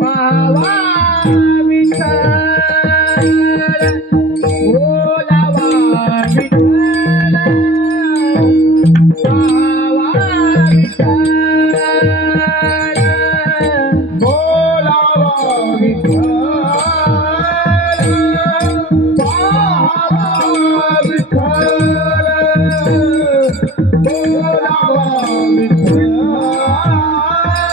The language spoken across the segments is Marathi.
पावा विठ्ठल.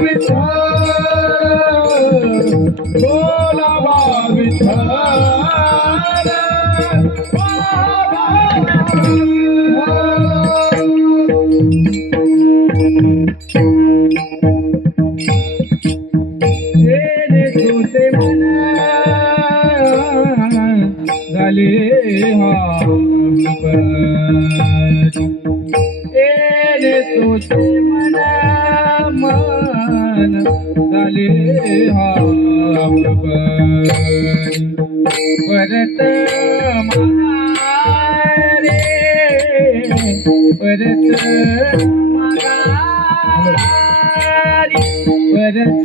विठ्ठल. येणे तुझे मन मन झाले परत मारे परत परत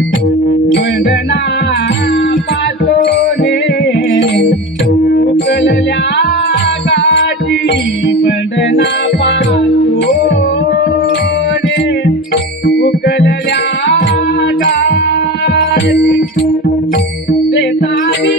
वंदनापासून उकळल्या गाठी वंदनापासून उकळल्या गाठी देतानी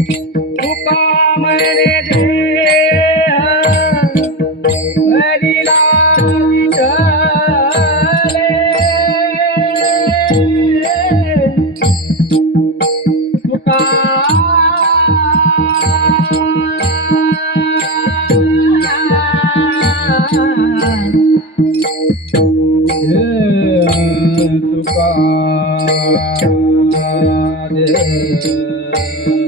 Thank you.